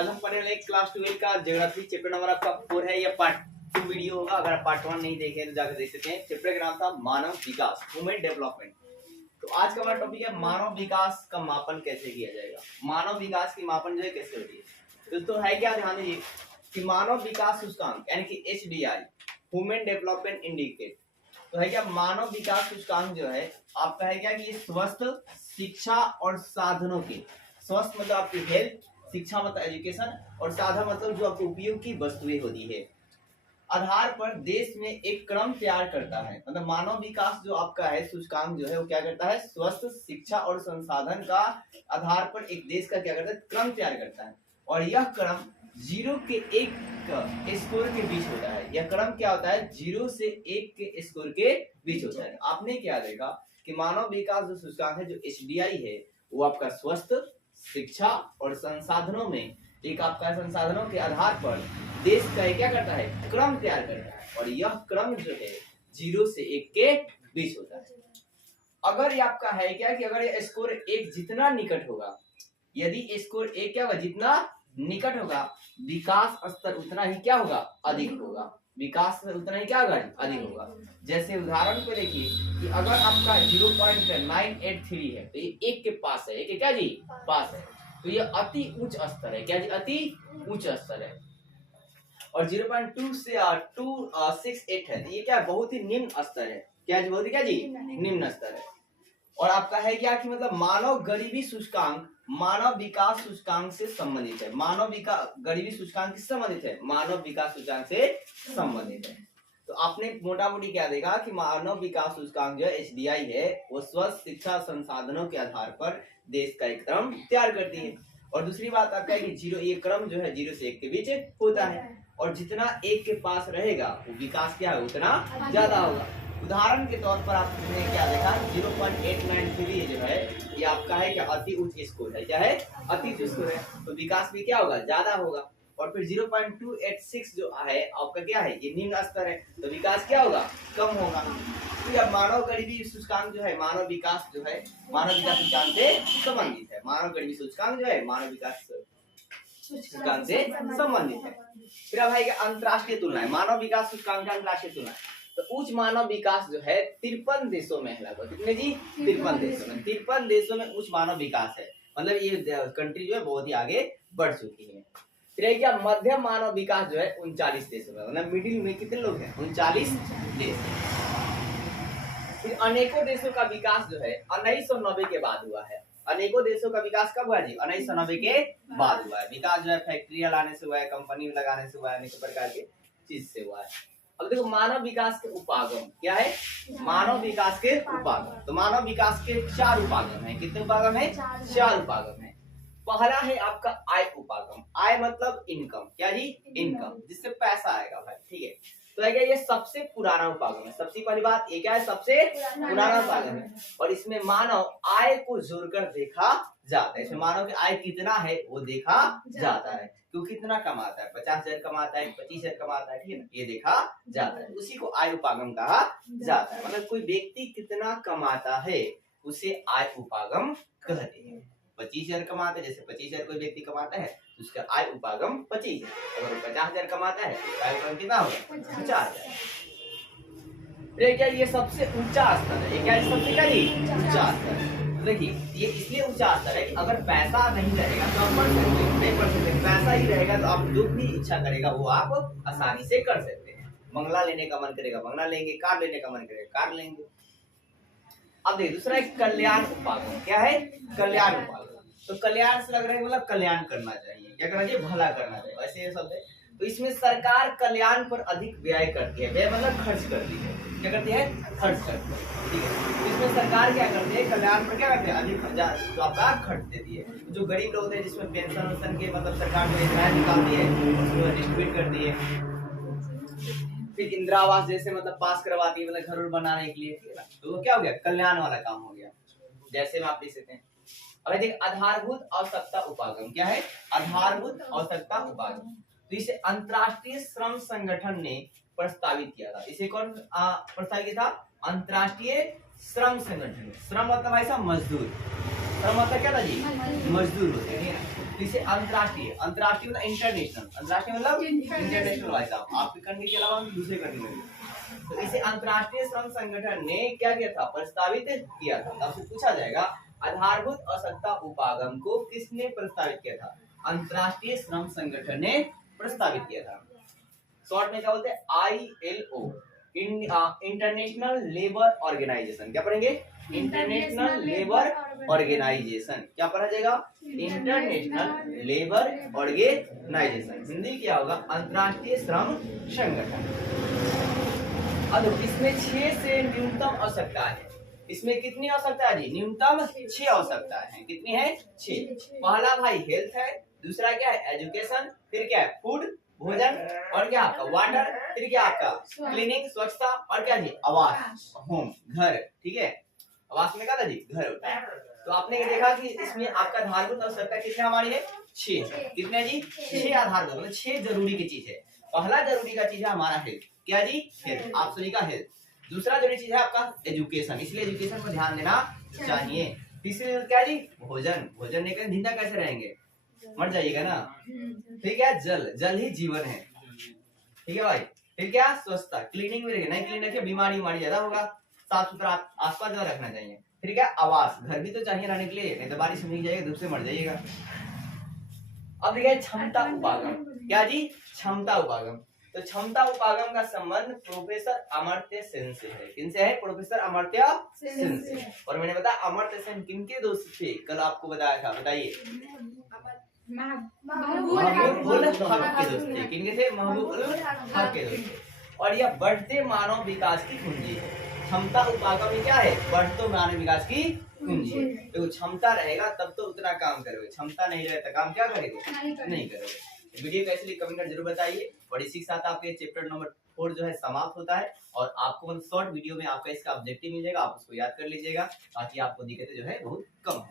आज हम पढ़ने वाले क्लास 12 का ज्योग्राफी चैप्टर नंबर आपका 4 है। यह पार्ट 2 वीडियो होगा। अगर आप पार्ट 1 नहीं देखे तो जाकर देख सकते हैं। चैप्टर का नाम था मानव विकास, ह्यूमन डेवलपमेंट। तो आज का हमारा टॉपिक है मानव विकास का मापन कैसे किया जाएगा। मानव विकास की मापन जो है कैसे होती है। दोस्तों है क्या, ध्यान दीजिए कि मानव विकास सूचकांक यानी कि HDI, ह्यूमन डेवलपमेंट इंडिकेटर, तो है क्या मानव विकास सूचकांक जो है आपका है क्या कि ये स्वस्थ, शिक्षा और साधनों के, स्वस्थ मतलब आपकी हेल्थ, शिक्षा मतलब एजुकेशन और साधन मतलब जो आपको उपयोग की वस्तुएं होती है, आधार पर देश में एक क्रम तैयार करता है। मतलब मानव विकास जो आपका है सूचकांक जो है वो क्या करता है, स्वस्थ, शिक्षा और संसाधन का आधार पर एक देश का क्या करता है, क्रम तैयार करता है। और यह क्रम 0 के 1 स्कोर के बीच होता है। यह क्रम क्या होता है, 0 से 1 के स्कोर के बीच होता है। आपने क्या देखा कि मानव विकास जो सूचकांक है, जो HDI है, वो आपका स्वस्थ, शिक्षा और संसाधनों में एक आपका संसाधनों के आधार पर देश का क्या करता है, क्रम तैयार करता है। और यह क्रम जो है 0 से 1 के बीच होता है। अगर ये आपका है क्या कि अगर ये स्कोर 1 जितना निकट होगा, यदि स्कोर 1 क्या होगा, जितना निकट होगा, विकास स्तर उतना ही क्या होगा, अधिक होगा। विकास स्तर उतना ही क्या होगा, अधिक होगा। जैसे उदाहरण पे देखिए कि अगर आपका 0.983 है तो ये 1 के पास है, 1 के क्या जी पास है, तो ये अति उच्च स्तर है। क्या जी, अति उच्च स्तर है। और 0.2 से 268 है तो ये क्या बहुत ही निम्न स्तर है। क्या जी, बहुत ही क्या जी निम्न स्तर है। और आपका है क्या कि मतलब मानव गरीबी सूचकांक मानव विकास सूचकांक से संबंधित है। मानव विकास गरीबी सूचकांक किससे संबंधित है, मानव विकास सूचकांक से संबंधित है। तो आपने मोटा मोटी क्या देखा कि मानव विकास सूचकांक जो HDI है वो स्वस्थ, शिक्षा, संसाधनों के आधार पर देश का एक क्रम तैयार करती है। और दूसरी बात आपका है कि ये क्रम जो है 0 से 1 के बीच होता है। और जितना 1 के पास रहेगा वो विकास क्या है, उतना ज्यादा होगा। उदाहरण के तौर पर आपने क्या देखा, 0.893 जो है ये आपका है क्या अति उच्च स्कोर है। क्या है, अति उच्च स्कोर है, तो विकास भी क्या होगा, ज्यादा होगा। और फिर 0.286 जो है आपका क्या है, ये निम्न स्तर है, तो विकास क्या होगा, कम होगा। तो यह मानव गरीबी सूचकांक जो है मानव विकास जो है मानव विकास सूचकांक से संबंधित है। मानव गरीबी सूचकांक जो है मानव विकास सूचकांक से संबंधित है। फिर अब है अंतरराष्ट्रीय तुलना, मानव विकास सूचकांक का अंतरराष्ट्रीय तुलना। तो उच्च मानव विकास जो है 53 देशों में है लगभग। कितने जी, 53 देशों में। 53 देशों में उच्च मानव विकास है। मतलब ये कंट्री जो है बहुत ही आगे बढ़ चुकी है। फिर क्या मध्यम मानव विकास जो है 39 देशों में। मतलब मिडिल में कितने लोग हैं, 39 देश। फिर अनेकों देशों का विकास जो है 1990 के बाद हुआ है। अनेकों देशों का विकास कब हुआ जी, 1990 के बाद हुआ है। विकास जो है फैक्ट्रियां लाने से हुआ है, कंपनी लगाने से हुआ है, अनेक प्रकार के चीज से हुआ है। अब देखो मानव विकास के उपागम क्या है, मानव विकास के उपागम। तो मानव विकास के 4 उपागम है। कितने उपागम है, 4 उपागम है। पहला है आपका आय उपागम। आय मतलब इनकम, क्या जी, इनकम, जिससे पैसा आएगा भाई, ठीक है। तो है क्या, ये सबसे पुराना उपागम है। सबसे पहली बात ये क्या है, सबसे पुराना उपागम है। और इसमें मानव आय को जोड़कर देखा जाता है। इसमें मानव की आय कितना है वो देखा जाता है, तो कितना कमाता है, 50,000 कमाता है, 25,000 कमाता है, ठीक है ना, ये देखा जाता है। उसी को आय उपागम कहा जाता है। मतलब कोई व्यक्ति कितना कमाता है उसे आय उपागम कहते हैं। 25,000 कमाता है, जैसे 25,000 कोई व्यक्ति कमाता है तो उसका आय उपागम 25 है। अगर 50,000 कमाता है तो आय उपागम कितना होगा, 50,000। क्या ये सबसे ऊंचा स्तर है। ये क्या है, सबसे क्या ऊंचा स्तर है। देखिए ये इसलिए ऊंचा स्तर है कि अगर पैसा नहीं रहेगा तो आप पढ़ सकते हैं, नहीं पढ़ सकते। पैसा ही रहेगा तो आप जो भी इच्छा करेगा वो आप आसानी से कर सकते हैं। बंगला लेने का मन करेगा बंगला लेंगे, कार लेने का मन करेगा कार लेंगे। अब देखिए दूसरा एक कल्याण उपागम। क्या है, कल्याण उपागम। तो कल्याण से लग रहा है मतलब कल्याण करना चाहिए, क्या करना चाहिए, भला करना चाहिए, ऐसे ये शब्द है। तो इसमें सरकार कल्याण पर अधिक व्यय करती है। व्यय मतलब खर्च करती है। क्या करती है, खर्च करती है, ठीक है। तो इसमें सरकार क्या करती है, कल्याण पर क्या करती है, अधिक तो आपका खर्च देती है। जो गरीब लोग हैं जिसमें पेंशन वेंशन के मतलब सरकार जो योजनाएं निकालती है उसको डिस्ट्रीब्यूट करती है। फिर इंदिरा आवास जैसे मतलब पास करवाती है, मतलब घर बनाने के लिए, ठीक है ना। तो वो क्या हो गया, कल्याण वाला काम हो गया। जैसे में आप देख सकते हैं। अब देखिए आधारभूत आवश्यकता उपागम। क्या है, आधारभूत आवश्यकता उपागम। तो इसे अंतरराष्ट्रीय श्रम संगठन ने प्रस्तावित किया था। इसे कौन प्रस्तावित किया था, अंतरराष्ट्रीय श्रम संगठन। श्रम मतलब ऐसा मजदूर, श्रम मतलब क्या था जी, मजदूर होते हैं। इसे अंतरराष्ट्रीय, अंतरराष्ट्रीय मतलब इंटरनेशनल, अंतरराष्ट्रीय मतलब इंटरनेशनल भाई साहब, आपके कंट्री के अलावा दूसरे कंट्री में भी। तो इसे अंतरराष्ट्रीय श्रम संगठन ने क्या किया था, प्रस्तावित किया था। आपसे पूछा जाएगा आधारभूत आवश्यकता उपागम को किसने प्रस्तावित किया था, अंतरराष्ट्रीय श्रम संगठन ने प्रस्तावित किया था। शॉर्ट में क्या बोलते हैं, ILO, इंटरनेशनल लेबर ऑर्गेनाइजेशन। क्या पढ़ेंगे, इंटरनेशनल लेबर ऑर्गेनाइजेशन। क्या पढ़ा जाएगा, इंटरनेशनल लेबर ऑर्गेनाइजेशन। हिंदी क्या होगा, अंतरराष्ट्रीय श्रम संगठन। अब इसमें 6 से न्यूनतम आवश्यकता है। इसमें कितनी आवश्यकता है जी, न्यूनतम 6 आवश्यकता है। कितनी है, 6। पहला भाई हेल्थ है, दूसरा क्या है एजुकेशन, फिर क्या है फूड भोजन, और क्या आपका वाटर, फिर क्या आपका क्लीनिंग स्वच्छता, और क्या जी आवास होम घर। ठीक है, आवास में क्या था जी, घर होता है। तो आपने ये देखा कि इसमें आपका आधारभूत आवश्यकता कितनी हमारी है, 6। कितने जी, 6 आधारभूत, मतलब 6 जरूरी की चीज है। पहला जरूरी का चीज है हमारा हेल्थ, क्या जी हेल्थ, आप सभी का हेल्थ। दूसरा जरूरी चीज है आपका एजुकेशन, इसलिए एजुकेशन पर ध्यान देना चाहिए। तीसरी क्या जी भोजन, भोजन नहीं करें जिंदा कैसे रहेंगे, मर जाइएगा ना। ठीक है, जल, जल ही जीवन है। ठीक है भाई, फिर क्या स्वच्छता, क्लीनिंग में नहीं क्लीन रखिए बीमारी ज्यादा होगा, साफ सुथरा आसपास ज्यादा रखना चाहिए। फिर क्या आवास, घर भी तो चाहिए रहने के लिए, नहीं तो बारिश में जाएगा धूप से मर जाइएगा। अब देखिए क्षमता उपागम, क्या जी क्षमता उपागम। तो क्षमता उपागम का संबंध प्रोफेसर अमर्त्य सेन से है। किनसे है, प्रोफेसर अमर्त्य सेन से। और मैंने बताया अमर्त्य सेन किनके दोस्त थे, कल आपको बताया था, बताइए। महबूब उल हक के दोस्त थे। किनके थे, महबूब उल हक के दोस्त थे। और यह बढ़ते मानव विकास की कुंजी है। क्षमता उपागम में क्या है, बढ़ते मानव विकास की कुंजी है। तो क्षमता रहेगा तब तो उतना काम करोगे, क्षमता नहीं रहेगा तो काम क्या करेंगे, नहीं करोगे। वीडियो कैसे लगी कमेंट कर जरूर बताइए। और इसी के साथ आपके चैप्टर नंबर 4 जो है समाप्त होता है। और आपको शॉर्ट वीडियो में आपका इसका ऑब्जेक्टिव मिल जाएगा, आप उसको याद कर लीजिएगा ताकि आपको दिक्कतें जो है बहुत कम हो।